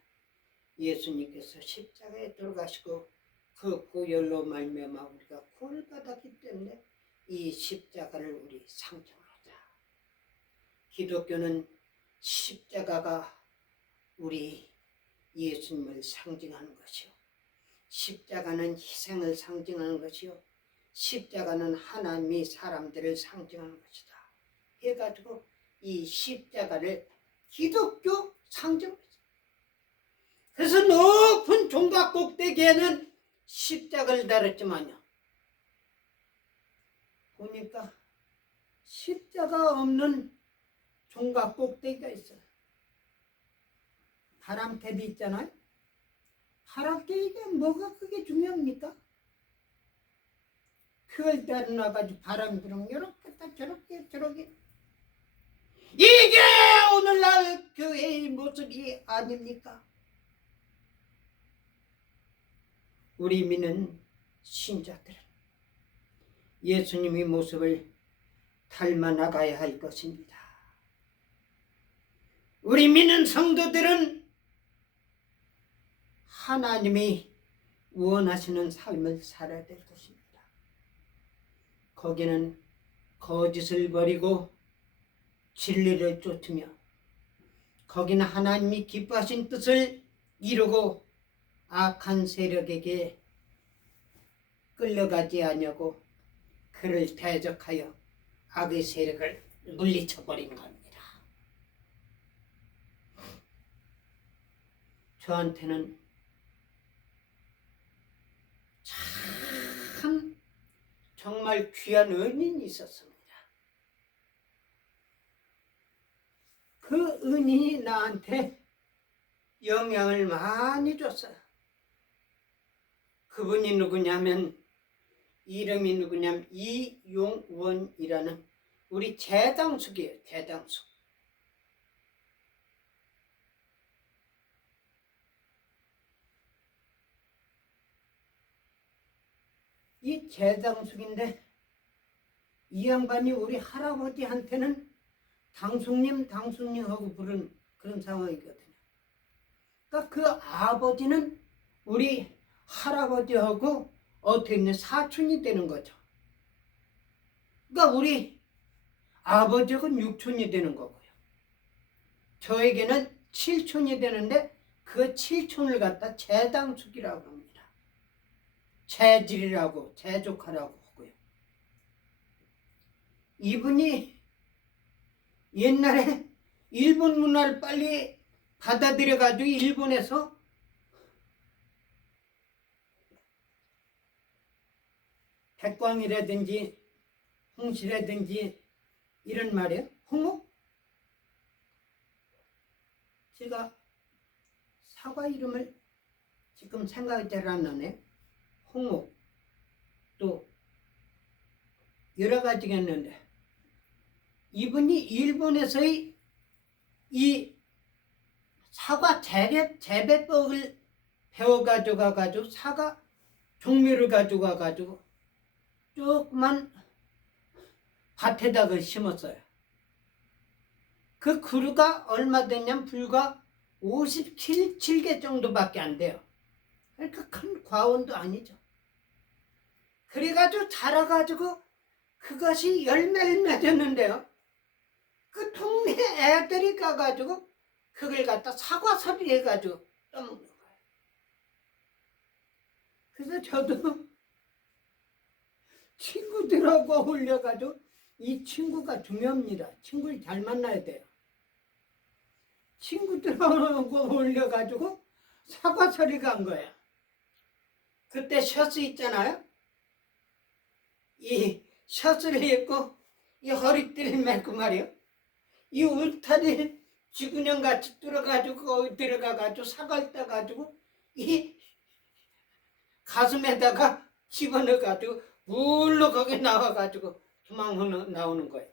예수님께서 십자가에 들어가시고 그 고열로 말미암아 우리가 구원을 받았기 때문에 이 십자가를 우리 상징하자. 기독교는 십자가가 우리 예수님을 상징하는 것이요. 십자가는 희생을 상징하는 것이요. 십자가는 하나님이 사람들을 상징하는 것이다. 해가지고 이 십자가를 기독교 상징했어요. 그래서 높은 종각 꼭대기에는 십자가를 달았지만요. 보니까 십자가 없는 종각 꼭대기가 있어요. 바람개비 있잖아요. 바람개비가 뭐가 그게 중요합니까? 그걸 따라놔가지고 바람이 불으면 이렇게 딱 저렇게 이게 오늘날 교회의 모습이 아닙니까? 우리 믿는 신자들은 예수님의 모습을 닮아 나가야 할 것입니다. 우리 믿는 성도들은 하나님이 원하시는 삶을 살아야 될 것입니다. 거기는 거짓을 버리고 진리를 쫓으며, 거기는 하나님이 기뻐하신 뜻을 이루고 악한 세력에게 끌려가지 아니하고 그를 대적하여 악의 세력을 물리쳐버린 겁니다. 저한테는 참 정말 귀한 은인이 있었습니다. 그 은인이 나한테 영향을 많이 줬어요. 그분이 누구냐면, 이름이 누구냐면 이용원이라는 우리 재당숙이에요. 재당숙. 이 재당숙인데 이 양반이 우리 할아버지한테는 당숙님 하고 부르는 그런 상황이거든요. 그러니까 그 아버지는 우리 할아버지하고 어떻게 했냐, 사촌이 되는 거죠. 그러니까 우리 아버지하고는 육촌이 되는 거고요. 저에게는 칠촌이 되는데 그 칠촌을 갖다 재당숙이라고 합니다. 재질이라고, 재조카라고 하고요. 이분이 옛날에 일본 문화를 빨리 받아들여가지고 일본에서 백광이라든지 홍시라든지 이런 말이에요. 홍옥? 제가 사과 이름을 지금 생각이 잘 안 나네. 홍옥, 또 여러 가지가 있는데, 이분이 일본에서의 이 사과 재배법을 배워가지고 가가지고 사과 종류를 가지고 가가지고 조그만 밭에다가 심었어요. 그 그루가 얼마 됐냐면 불과 57개 정도밖에 안 돼요. 그러니까 큰 과원도 아니죠. 그래가지고 자라가지고 그것이 열매를 맺었는데요. 그 동네 애들이 가가지고 그걸 갖다 사과서리 해가지고 떠먹는 거예요. 그래서 저도 친구들하고 어울려가지고, 이 친구가 중요합니다. 친구를 잘 만나야 돼요. 친구들하고 어울려가지고 사과서리가 한 거야. 그때 셔츠 있잖아요. 이 셔츠를 입고 이 허리띠를 메고 말이요. 이 울타리 쥐구녕같이 뚫어가지고 거기 들어가가지고 사과를 따가지고 이 가슴에다가 집어넣어가지고 물로 거기 나와가지고 도망 나오는 거예요.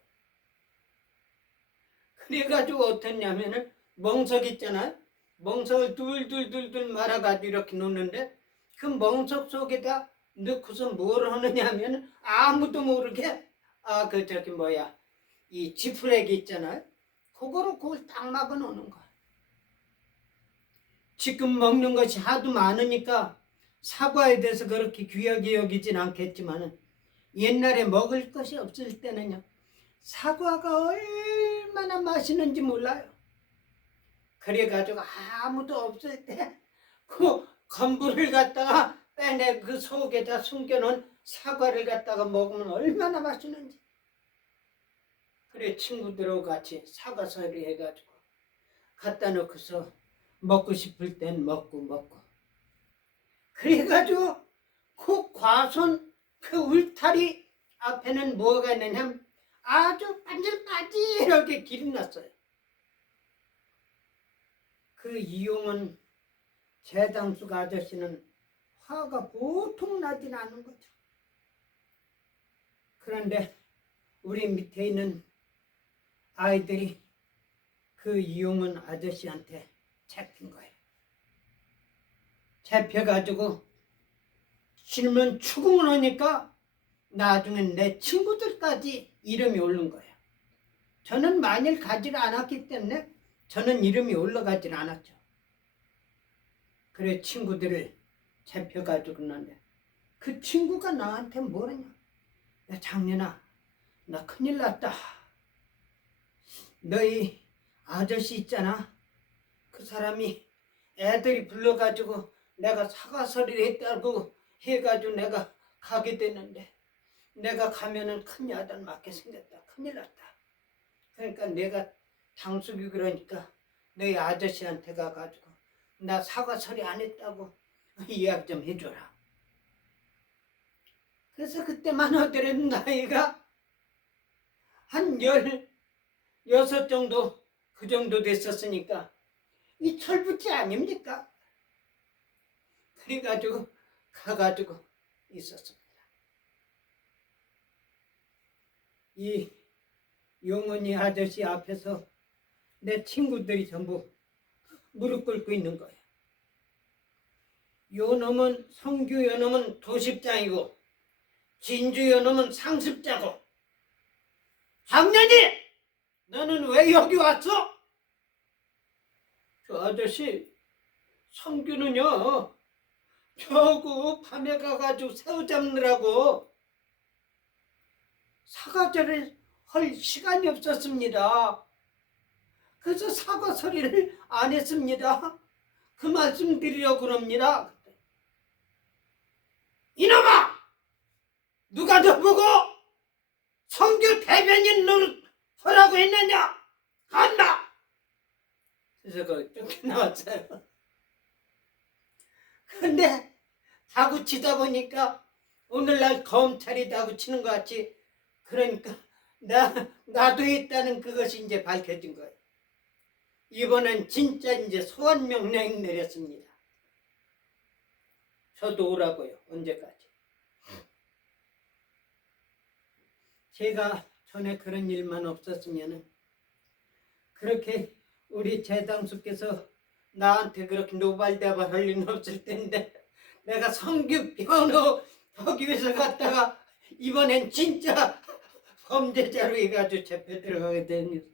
그래가지고 어떻냐면은 멍석 있잖아요. 멍석을 둘 말아가지고 이렇게 놓는데, 그 멍석 속에다 넣고서 뭘 하느냐면 아무도 모르게 이 지푸레기 있잖아요. 그걸 딱 막아 놓는 거야. 지금 먹는 것이 하도 많으니까 사과에 대해서 그렇게 귀하게 여기진 않겠지만은, 옛날에 먹을 것이 없을 때는요, 사과가 얼마나 맛있는지 몰라요. 그래가지고 아무도 없을 때 그 건부를 갖다가 빼내 그 속에다 숨겨놓은 사과를 갖다가 먹으면 얼마나 맛있는지. 그래 친구들하고 같이 사과서리 해가지고 갖다 놓고서 먹고 싶을 땐 먹고 그래가지고 그 과손 그 울타리 앞에는 뭐가 있느냐면 아주 반질반질하게 길이 났어요. 그 이용은 재당숙 아저씨는 화가 보통 나진 않은 거죠. 그런데 우리 밑에 있는 아이들이 그 이용은 아저씨한테 잡힌 거예요. 잡혀가지고 실문 추궁을 하니까 나중엔 내 친구들까지 이름이 오른 거예요. 저는 만일 가지를 않았기 때문에 저는 이름이 올라가질 않았죠. 그래 친구들을 잡혀가지고 있는데 그 친구가 나한테 뭐라냐. 야 장년아 나 큰일 났다. 너희 아저씨 있잖아. 그 사람이 애들이 불러가지고 내가 사과서리를 했다고 해가지고 내가 가게 됐는데 내가 가면은 큰 야단 맞게 생겼다. 큰일 났다. 그러니까 내가 당숙이 그러니까 너희 아저씨한테 가가지고 나 사과서리 안 했다고 이야기 좀 해줘라. 그래서 그때만 하더라도 나이가 한 16 정도 그 정도 됐었으니까 이 철부지 아닙니까? 그래가지고 가가지고 있었습니다. 이 용원이 아저씨 앞에서 내 친구들이 전부 무릎 꿇고 있는 거예요. 요놈은 성규 요놈은 도십장이고 진주 요놈은 상습자고 장년이 너는 왜 여기 왔어? 저 아저씨 성규는요 저거 밤에 가가지고 새우 잡느라고 사과절을 할 시간이 없었습니다. 그래서 사과 소리를 안 했습니다. 그 말씀 드리려고 그럽니다. 이놈아! 누가 너 보고 성규 대변인 하라고 했느냐? 간다! 그래서 그 쫓겨나왔어요. 근데 다구치다 보니까 오늘날 검찰이 다구치는 것 같이 그러니까 나도 했다는 그것이 이제 밝혀진 거예요. 이번엔 진짜 이제 소환 명령 내렸습니다. 저도 오라고요. 언제까지. 제가 전에 그런 일만 없었으면 그렇게 우리 재당수께서 나한테 그렇게 노발대발 할 일은 없을 텐데 내가 성규 변호 하기 위해서 갔다가 이번엔 진짜 범죄자로 해가지고 잡혀 들어가게 된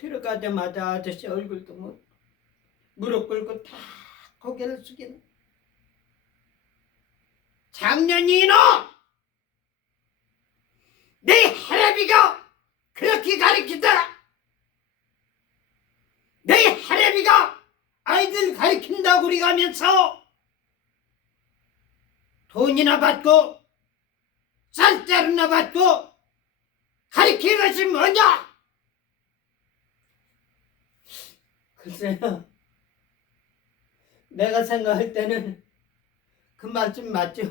들어가자마자 아저씨 얼굴도 뭐 무릎 꿇고 다 고개를 숙이는 장년이 이놈! 내 할아비가 그렇게 가르치더라. 내 할아비가 아이들 가르친다고 우리 가면서 돈이나 받고 쌀자루나 받고 가르치는 것이 뭐냐? 글쎄요. 내가 생각할 때는 그 말씀 맞죠.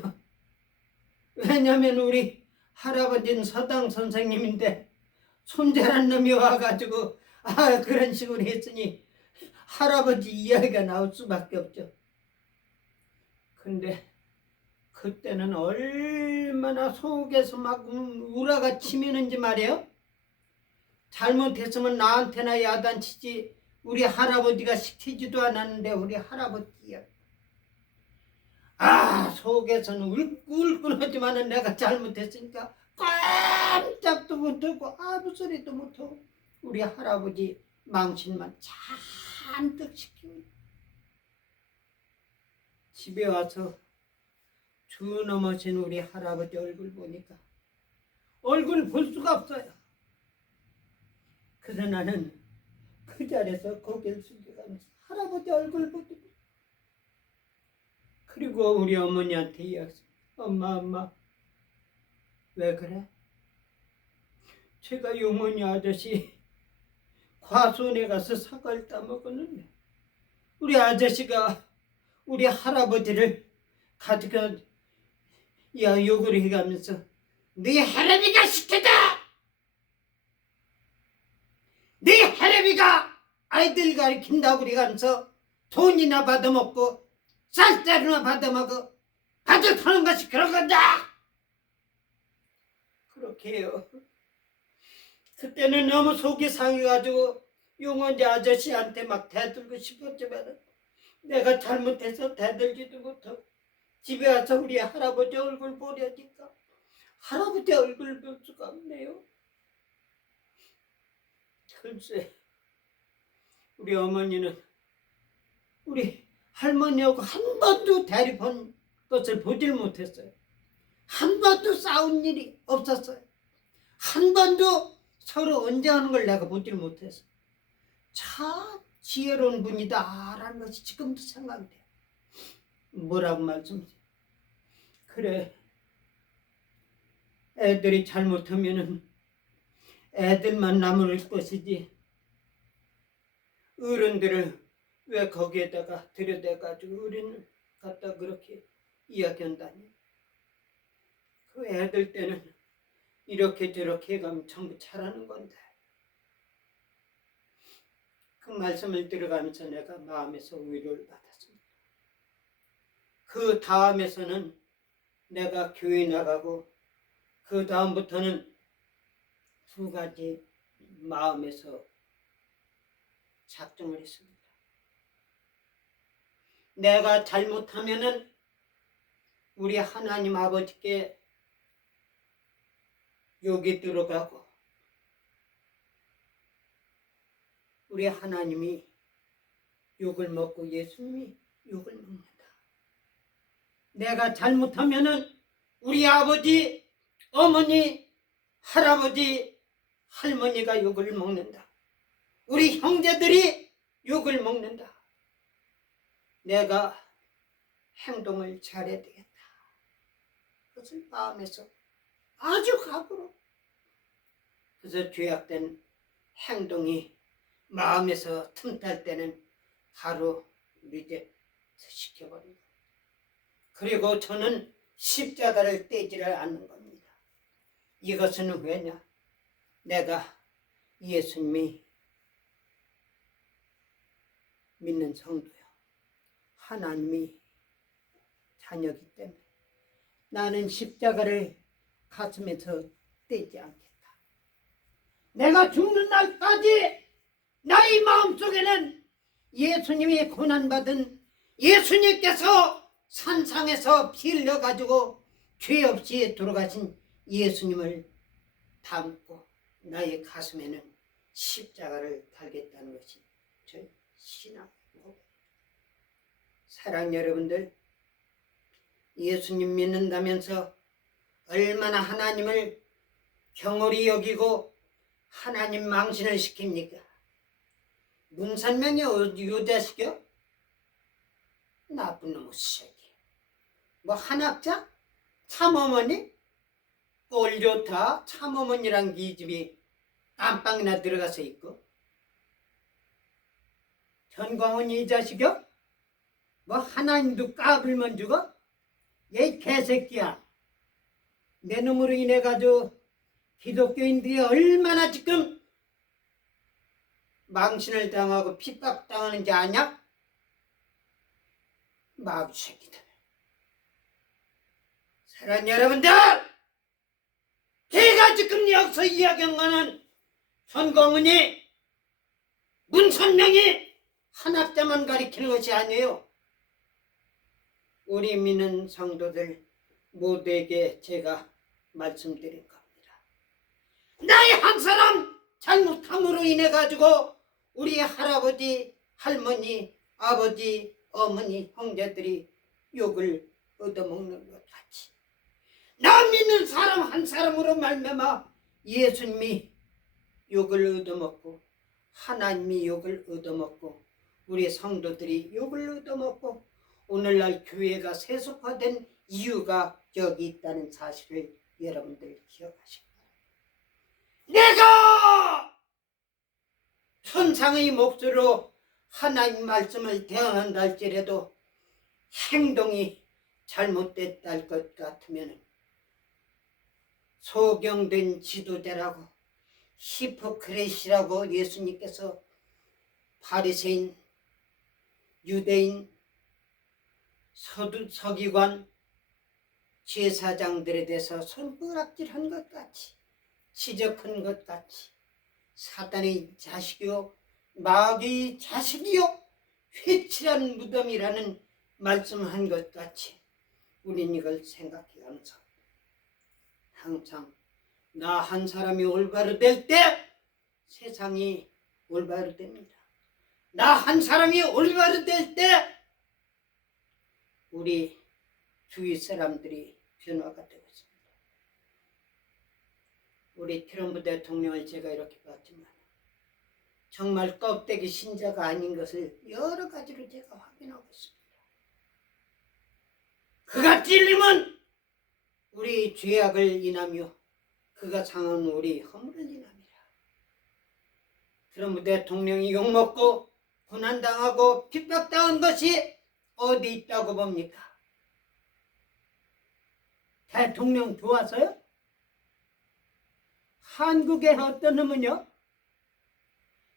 왜냐면 우리 할아버지는 서당 선생님인데 손자란 놈이 와가지고 그런 식으로 했으니 할아버지 이야기가 나올 수밖에 없죠. 근데 그때는 얼마나 속에서 막 우라가 치미는지 말이에요. 잘못했으면 나한테나 야단치지 우리 할아버지가 시키지도 않았는데 우리 할아버지야. 속에서는 울끈울끈하지만은 내가 잘못했으니까 깜짝도 못하고 아무 소리도 못하고 우리 할아버지 망신만 잔뜩 시키고 집에 와서 주 넘어진 우리 할아버지 얼굴 보니까 얼굴 볼 수가 없어요. 그래서 나는 그 자리에서 고개를 숙여가면서 할아버지 얼굴 보고, 그리고 우리 어머니한테 이야기했어요. 엄마 왜 그래? 제가 유모니 아저씨 과수원에 가서 사과를 따먹었는데 우리 아저씨가 우리 할아버지를 가지고 욕을 해가면서 네 할아비가 시켰다! 네 할아비가 아이들 가르친다고 그래가면서 돈이나 받아먹고 쌀자루나 받아먹어 가득하는 것이 그런 건다! 그렇게 해요. 그때는 너무 속이 상해가지고 용원지 아저씨한테 막 대들고 싶었지만 내가 잘못해서 대들지도 못하고 집에 와서 우리 할아버지 얼굴 보려니까 할아버지 얼굴 볼 수가 없네요. 글쎄, 우리 어머니는 우리 할머니하고 한 번도 대립한 것을 보질 못했어요. 한 번도 싸운 일이 없었어요. 한 번도 서로 언쟁하는 걸 내가 보질 못했어. 참 지혜로운 분이다라는 것이 지금도 생각이 돼. 뭐라고 말씀드려? 그래, 애들이 잘못하면은 애들만 남을 것이지 어른들을 왜 거기에다가 들여대가지고 어른을 갖다 그렇게 이야기한다니. 그 애들 때는 이렇게 저렇게 해가면 전부 잘하는 건데. 그 말씀을 들어가면서 내가 마음에서 위로를 받았습니다. 그 다음에서는 내가 교회 나가고 그 다음부터는 두 가지 마음에서 작정을 했습니다. 내가 잘못하면은 우리 하나님 아버지께 욕이 들어가고 우리 하나님이 욕을 먹고 예수님이 욕을 먹는다. 내가 잘못하면은 우리 아버지, 어머니, 할아버지, 할머니가 욕을 먹는다. 우리 형제들이 욕을 먹는다. 내가 행동을 잘해야 되겠다. 그것을 마음에서 아주 각오로. 그래서 죄악된 행동이 마음에서 틈탈 때는 바로 리셋 시켜버리고, 그리고 저는 십자가를 떼지를 않는 겁니다. 이것은 왜냐? 내가 예수님이 믿는 성도요, 하나님이 자녀이기 때문에 나는 십자가를 가슴에서 떼지 않겠다. 내가 죽는 날까지 나의 마음속에는 예수님이 고난받은, 예수님께서 산상에서 피 흘려가지고 죄 없이 돌아가신 예수님을 담고 나의 가슴에는 십자가를 달겠다는 것이 저의 신앙이고, 사랑 여러분들, 예수님 믿는다면서 얼마나 하나님을 경홀히 여기고 하나님 망신을 시킵니까? 문산명이 유대시켜? 나쁜 놈의 새끼. 뭐 한학자? 참어머니? 꼴 좋다. 참어머니란 이 집이 안방이나 들어가서 있고. 전광훈이 이 자식이요? 뭐 하나님도 까불면 죽어? 얘 개새끼야. 내 놈으로 인해 가지고 기독교인들이 얼마나 지금 망신을 당하고 핍박당하는지 아냐? 마귀새끼들. 사랑하는 여러분들, 제가 지금 여기서 이야기한 거는 전광훈이, 문선명이 한학자만 가리키는 것이 아니에요. 우리 믿는 성도들 모두에게 제가 말씀드린 겁니다. 나의 한 사람 잘못함으로 인해 가지고 우리 할아버지, 할머니, 아버지, 어머니, 형제들이 욕을 얻어먹는 것 같이 나 믿는 사람 한 사람으로 말미암아 예수님이 욕을 얻어먹고 하나님이 욕을 얻어먹고 우리 성도들이 욕을 얻어먹고 오늘날 교회가 세속화된 이유가 여기 있다는 사실을 여러분들 기억하시기 바랍니다. 내가 천상의 목소리로 하나님 말씀을 대언한다 할지라도 행동이 잘못됐다 할 것 같으면 소경된 지도자라고 히포크레시라고 예수님께서 바리새인, 유대인, 서기관, 제사장들에 대해서 손가락질한 것 같이 지적한 것 같이 사단의 자식이요 마귀의 자식이요 회칠한 무덤이라는 말씀한 것 같이 우린 이걸 생각해가면서 항상 나 한 사람이 올바로 될 때 세상이 올바로 됩니다. 나 한 사람이 올바로 될 때 우리 주위 사람들이 변화가 되고 있습니다. 우리 트럼프 대통령을 제가 이렇게 봤지만 정말 껍데기 신자가 아닌 것을 여러 가지로 제가 확인하고 있습니다. 그가 찔리면 우리 죄악을 인하며 그가 상한 우리 허물을 인합니다. 트럼프 대통령이 욕먹고 고난당하고 핍박당한 것이 어디 있다고 봅니까? 대통령 좋아서요? 한국의 어떤 놈은요?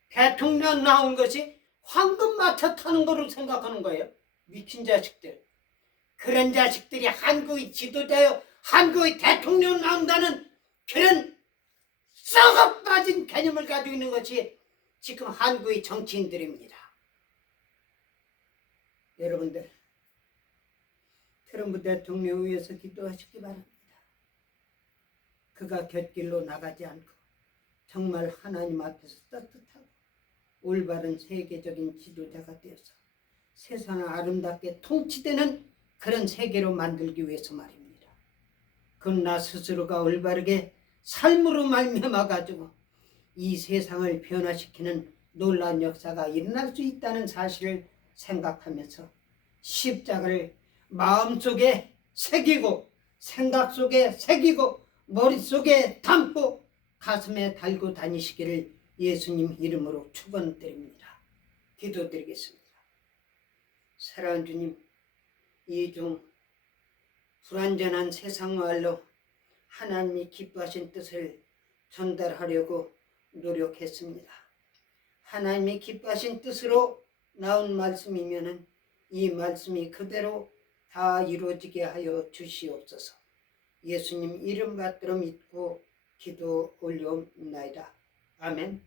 대통령 나온 것이 황금마차 타는 거로 생각하는 거예요. 미친 자식들. 그런 자식들이 한국의 지도자요 한국의 대통령 나온다는 그런 썩어 빠진 개념을 가지고 있는 것이 지금 한국의 정치인들입니다. 여러분들 트럼프 대통령 위해서 기도하시기 바랍니다. 그가 곁길로 나가지 않고 정말 하나님 앞에서 떳떳하고 올바른 세계적인 지도자가 되어서 세상을 아름답게 통치되는 그런 세계로 만들기 위해서 말입니다. 그럼 나 스스로가 올바르게 삶으로 말미암아 가지고 이 세상을 변화시키는 놀라운 역사가 일어날 수 있다는 사실을 생각하면서 십자가를 마음속에 새기고 생각 속에 새기고 머릿속에 담고 가슴에 달고 다니시기를 예수님 이름으로 축원드립니다. 기도드리겠습니다. 사랑하는 주님, 이 중 불완전한 세상 말로 하나님이 기뻐하신 뜻을 전달하려고 노력했습니다. 하나님이 기뻐하신 뜻으로 나온 말씀이면은 이 말씀이 그대로 다 이루어지게 하여 주시옵소서. 예수님 이름 받들어 믿고 기도 올려옵나이다. 아멘.